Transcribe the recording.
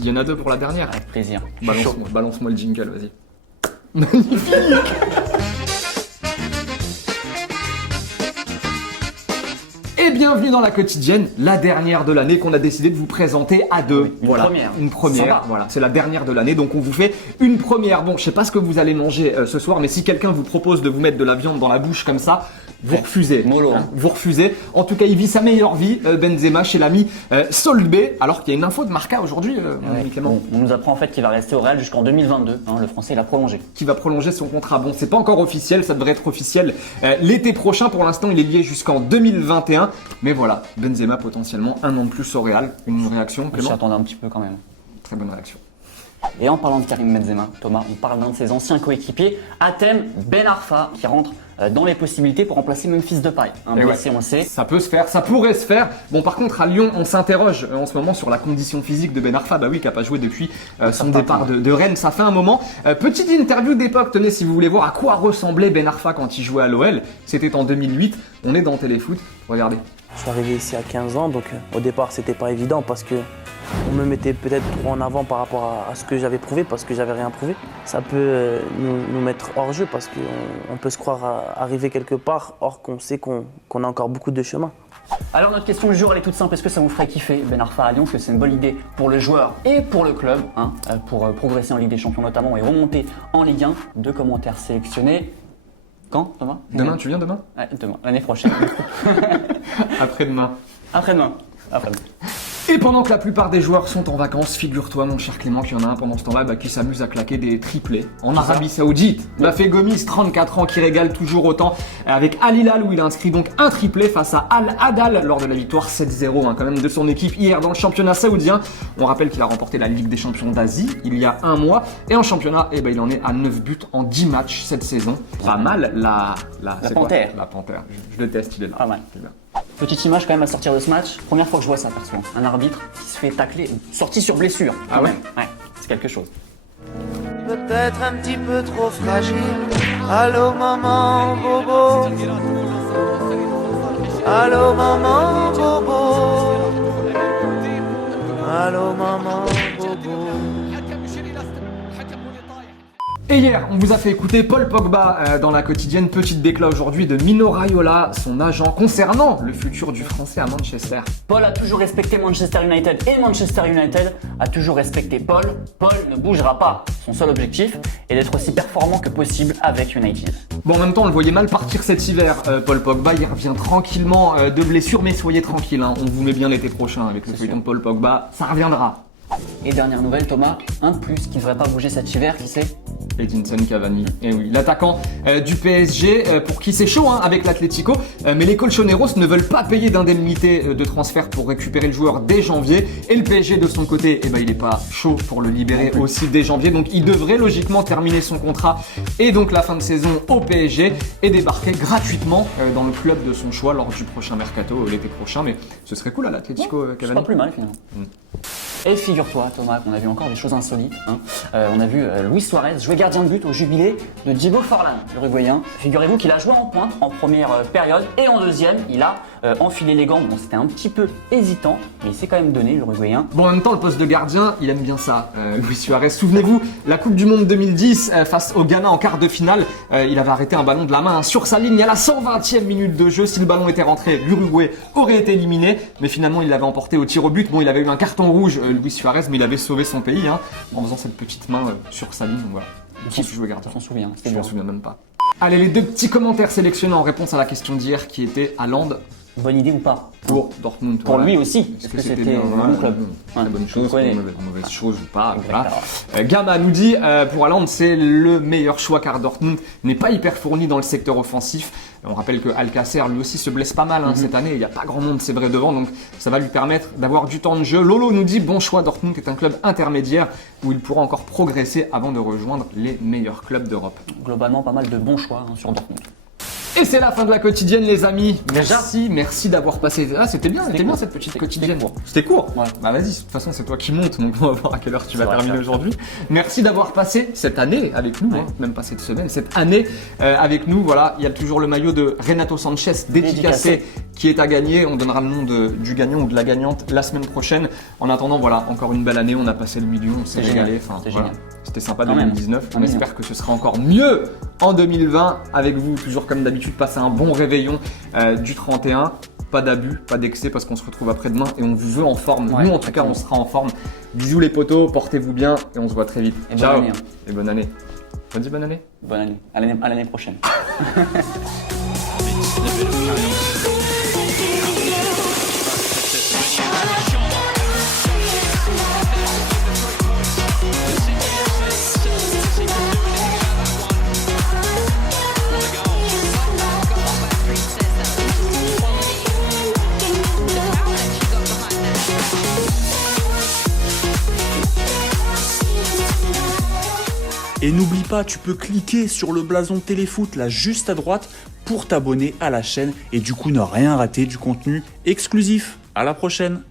quotidienne à deux pour la dernière. Avec plaisir. Je suis chaud. Balance-moi le jingle, vas-y. Et bienvenue dans la quotidienne, la dernière de l'année qu'on a décidé de vous présenter à deux. Oui, une première. Voilà, c'est la dernière de l'année, donc on vous fait une première. Bon, je sais pas ce que vous allez manger ce soir, mais si quelqu'un vous propose de vous mettre de la viande dans la bouche comme ça, vous refusez. Mollo. Vous refusez. En tout cas, il vit sa meilleure vie, Benzema, chez l'ami Solbay. Alors qu'il y a une info de Marca aujourd'hui, mon ami Clément. Bon, on nous apprend en fait qu'il va rester au Real jusqu'en 2022. Le Français, il a prolongé. Qui va prolonger son contrat. Bon, c'est pas encore officiel, ça devrait être officiel l'été prochain. Pour l'instant, il est lié jusqu'en 2021. Mais voilà, Benzema potentiellement un an de plus au Real. Une réaction, On s'y Clément? attendait un petit peu quand même. Très bonne réaction. Et en parlant de Karim Benzema, Thomas, on parle d'un de ses anciens coéquipiers, Hatem Ben Arfa, qui rentre dans les possibilités pour remplacer Memphis Depay. Blessé, on le sait. Ça peut se faire, ça pourrait se faire. Bon, par contre, à Lyon, on s'interroge en ce moment sur la condition physique de Ben Arfa. Bah oui, qui n'a pas joué depuis son départ de Rennes. Ça fait un moment. Petite interview d'époque, tenez, si vous voulez voir à quoi ressemblait Ben Arfa quand il jouait à l'OL. C'était en 2008. On est dans Téléfoot. Regardez. Je suis arrivé ici à 15 ans, donc au départ, c'était pas évident parce que on me mettait peut-être trop en avant par rapport à ce que j'avais prouvé, parce que j'avais rien prouvé. Ça peut nous mettre hors jeu parce qu'on peut se croire arriver quelque part, or qu'on sait qu'on a encore beaucoup de chemin. Alors notre question du jour, elle est toute simple. Est-ce que ça vous ferait kiffer Ben Arfa à Lyon? Est-ce que c'est une bonne idée pour le joueur et pour le club, pour progresser en Ligue des Champions notamment et remonter en Ligue 1? Deux commentaires sélectionnés. Quand, Thomas? Demain, tu viens demain? Ouais, demain, l'année prochaine. Après-demain. Après-demain. Après-demain. Et pendant que la plupart des joueurs sont en vacances, figure-toi, mon cher Clément, qu'il y en a un pendant ce temps-là qui s'amuse à claquer des triplés en Arabie Saoudite. Bafé Gomis, 34 ans, qui régale toujours autant avec Al Hilal, où il a inscrit donc un triplé face à Al Hadal lors de la victoire 7-0 quand même de son équipe hier dans le championnat saoudien. On rappelle qu'il a remporté la Ligue des Champions d'Asie il y a un mois. Et en championnat, il en est à 9 buts en 10 matchs cette saison. Pas mal la panthère. La panthère. Je le teste, il est là. Pas mal. Petite image quand même à sortir de ce match. Première fois que je vois ça, perso. Un arbitre qui se fait tacler, sorti sur blessure. Ah ouais? Ouais, c'est quelque chose. Peut-être un petit peu trop fragile. Allô maman bobo. Allô maman bobo. Allô maman bobo. Et hier, on vous a fait écouter Paul Pogba dans la quotidienne. Petite déclat aujourd'hui de Mino Raiola, son agent, concernant le futur du Français à Manchester. Paul a toujours respecté Manchester United et Manchester United a toujours respecté Paul. Paul ne bougera pas. Son seul objectif est d'être aussi performant que possible avec United. Bon, en même temps, on le voyait mal partir cet hiver, Paul Pogba. Il revient tranquillement de blessure, mais soyez tranquille, on vous met bien l'été prochain avec le feuilleton de Paul Pogba. Ça reviendra. Et dernière nouvelle, Thomas, un de plus qui ne devrait pas bouger cet hiver, qui c'est? Edinson Cavani. Et oui, l'attaquant du PSG, pour qui c'est chaud avec l'Atlético, mais les Colchoneros ne veulent pas payer d'indemnité de transfert pour récupérer le joueur dès janvier. Et le PSG de son côté, il n'est pas chaud pour le libérer aussi dès janvier. Donc il devrait logiquement terminer son contrat et donc la fin de saison au PSG et débarquer gratuitement dans le club de son choix lors du prochain mercato l'été prochain. Mais ce serait cool à l'Atlético, C'est Cavani. pas plus mal finalement. Et figure-toi, Thomas, qu'on a vu encore des choses insolites. On a vu Luis Suarez jouer gardien de but au jubilé de Diego Forlán, l'Uruguayen. Figurez-vous qu'il a joué en pointe en première période et en deuxième, il a enfilé les gants. Bon, c'était un petit peu hésitant, mais il s'est quand même donné, l'Uruguayen. Bon, en même temps, le poste de gardien, il aime bien ça, Luis Suarez. Souvenez-vous, la Coupe du Monde 2010, face au Ghana en quart de finale, il avait arrêté un ballon de la main sur sa ligne à la 120e minute de jeu. Si le ballon était rentré, l'Uruguay aurait été éliminé, mais finalement, il l'avait emporté au tir au but. Bon, il avait eu un carton rouge, Luis Suarez, mais il avait sauvé son pays en faisant cette petite main sur sa ligne. Donc voilà. Qui se jouait gardien? On s'en souvient, Je m'en souviens même pas. Allez, les deux petits commentaires sélectionnés en réponse à la question d'hier qui était Haaland Bonne idée ou pas? pour Dortmund. Pour voilà. lui aussi, Est-ce parce que que c'était c'était bien, un bon club. Très bonne chose, connaît. mauvaise chose ou pas. Exactement. Voilà. Gamma nous dit pour Haaland c'est le meilleur choix car Dortmund n'est pas hyper fourni dans le secteur offensif. On rappelle que Alcacer lui aussi se blesse pas mal cette année, il n'y a pas grand monde c'est vrai devant, donc ça va lui permettre d'avoir du temps de jeu. Lolo nous dit bon choix, Dortmund est un club intermédiaire où il pourra encore progresser avant de rejoindre les meilleurs clubs d'Europe. Globalement, pas mal de bons choix sur Dortmund. Et c'est la fin de la quotidienne, les amis. Merci d'avoir passé. Ah, c'était bien cette petite quotidienne. C'était court. Ouais. Bah vas-y, de toute façon c'est toi qui montes, donc on va voir à quelle heure tu vas C'est vrai, terminer c'est vrai. aujourd'hui. Merci d'avoir passé cette année avec nous, Ouais. même pas cette semaine, cette année avec nous. Voilà, il y a toujours le maillot de Renato Sanchez dédicacé qui est à gagner. On donnera le nom du gagnant ou de la gagnante la semaine prochaine. En attendant, voilà, encore une belle année. On a passé le million, on s'est C'est régalé. génial. Enfin, C'est voilà. génial. C'était sympa Quand même. 2019. On Un million. espère que ce sera encore mieux en 2020 avec vous. Toujours comme d'habitude, passez un bon réveillon du 31. Pas d'abus, pas d'excès parce qu'on se retrouve après-demain et on vous veut en forme. Ouais, Nous, en tout cas, on sera en forme. Bisous les potos, portez-vous bien et on se voit très vite. Et bonne Ciao année, hein. et bonne année. On dit bonne année. Bonne année. À l'année prochaine. Et n'oublie pas, tu peux cliquer sur le blason Téléfoot là juste à droite pour t'abonner à la chaîne et du coup ne rien rater du contenu exclusif. À la prochaine!